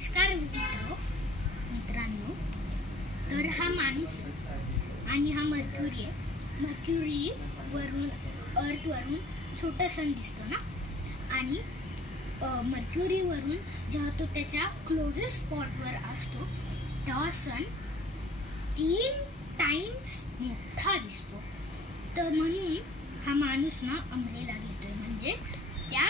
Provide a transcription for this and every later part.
नमस्कार मित्रांनो, तर हा माणूस आणि हा मर्क्युरी आहे. मर्क्युरी वरून अर्थवरून छोटा सन दिसतो ना, आणि मर्क्युरीवरून जेव्हा तो त्याच्या क्लोजेस्ट स्पॉटवर असतो तेव्हा सन 3 टाइम्स मोठा दिसतो. तर म्हणून हा माणूस ना अम्ब्रेला घेतोय, म्हणजे त्या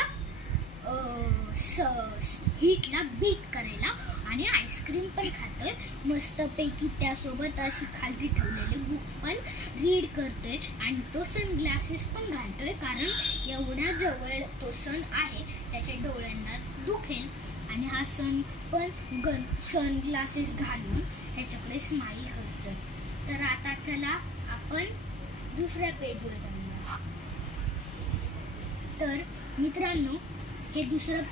हीटला बीट करायला, आणि आईस्क्रीम पण खातोय मस्तपैकी. त्यासोबत अशी खाली ठेवलेली बुक पण रीड करतोय, आणि तो सनग्लासेस पण घालतोय, कारण एवढ्या जवळ तो सन आहे त्याच्या डोळ्यांना दुखेल. आणि हा सन पण सनग्लासेस घालून ह्याच्याकडे स्माईल करतोय. तर आता चला आपण दुसऱ्या पेजवर जाऊया. तर मित्रांनो, हे दुसरं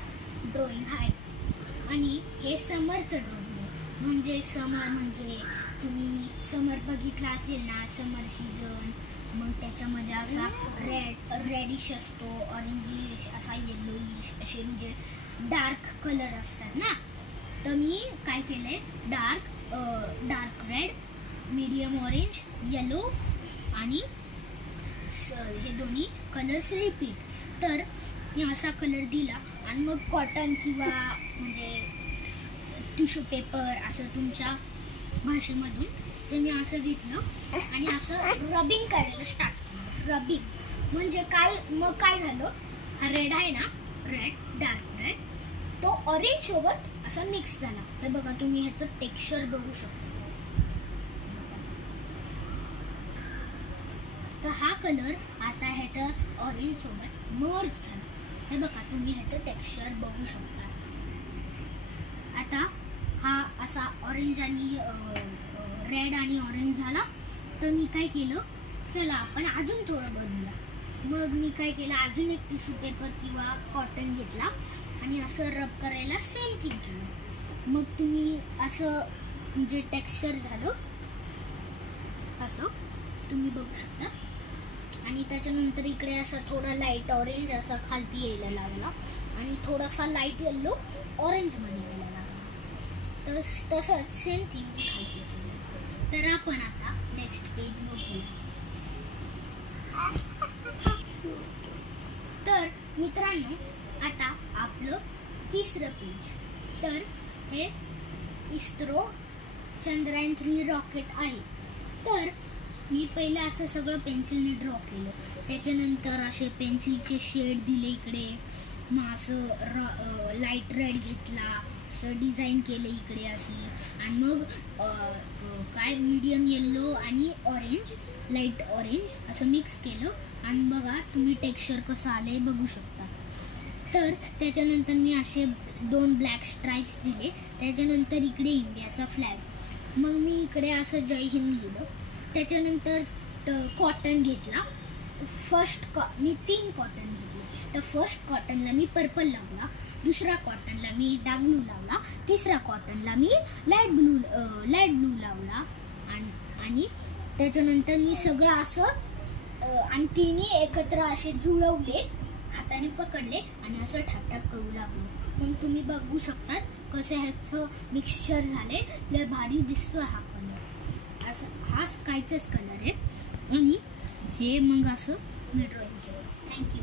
ड्रॉइंग आहे आणि हे समरचं ड्रॉइंग आहे. म्हणजे समर म्हणजे तुम्ही समर बघितला असेल ना, समर सीझन. मग त्याच्यामध्ये असा रेडिश असतो, ऑरेंजिश, असा येलोइश, असे म्हणजे डार्क कलर असतात ना. तर मी काय केलंय, dark red, medium orange, yellow आणि हे दोन्ही कलर्स रिपीट. तर मी असा कलर दिला, आणि मग कॉटन किंवा म्हणजे टिश्यू पेपर असं तुमच्या भाषेमधून ते मी असं घेतलं आणि असं रबिंग करायला स्टार्ट केलं. रबिंग म्हणजे काय, मग काय झालं, हा रेड आहे ना, रेड, डार्क रेड, तो ऑरेंज सोबत असा मिक्स झाला. तर बघा, तुम्ही ह्याचं टेक्स्चर बघू शकता. तर हा कलर आता ह्याच्या ऑरेंज सोबत मर्ज झाला. हे बघा, तुम्ही ह्याचं टेक्स्चर बघू शकता. आता हा असा ऑरेंज आणि रेड आणि ऑरेंज झाला. तर मी काय केलं, चला आपण अजून थोडं बनवूया. मग मी काय केलं, अजून एक टिश्यू पेपर किंवा कॉटन घेतला आणि असं रब करायला सेम थिंग केलं. मग तुम्ही असं म्हणजे टेक्स्चर झालं असं तुम्ही बघू शकता. आणि त्याच्यानंतर इकडे असा थोडा लाईट ऑरेंज असा खालती यायला लागला, आणि थोडासा लाईट येल्लो ऑरेंज मध्ये यायला लागला. तर तसंच सेम थिंग खालती केलं. तर आपण आता नेक्स्ट पेज बघूया. तर मित्रांनो, आता आपलं तिसरं पेज. तर हे इस्रो चंद्रयान 3 रॉकेट आहे. तर मी पहिलं असं सगळं पेन्सिलने ड्रॉ केलं. त्याच्यानंतर असे पेन्सिलचे शेड दिले इकडे. मग असं लाईट रेड घेतला, असं डिझाईन केलं इकडे अशी. आणि मग काय मीडियम येल्लो आणि ऑरेंज, लाईट ऑरेंज असं मिक्स केलं. आणि बघा तुम्ही टेक्स्चर कसं आलंय बघू शकता. तर त्याच्यानंतर मी असे 2 ब्लॅक स्ट्राइप्स दिले. त्याच्यानंतर इकडे इंडियाचा फ्लॅग. मग मी इकडे असं जय हिंद लिहिलं. त्याच्यानंतर कॉटन घेतला. मी 3 कॉटन घेतले. तर फर्स्ट कॉटनला मी पर्पल लावला, दुसऱ्या कॉटनला मी डार्क ब्लू लावला, तिसऱ्या कॉटनला मी लाईट ब्लू लावला. आणि त्याच्यानंतर मी सगळं असं आणि तिन्ही एकत्र असे जुळवले, हाताने पकडले आणि असं ठापठाप करू लागलो. मग तुम्ही बघू शकतात कसं ह्याचं मिक्सचर झाले. लय भारी दिसतोय हा कलर. असं हा स्कायचाच कलर आहे. आणि हे मग असं मी ड्रॉइंग केलं. थँक्यू.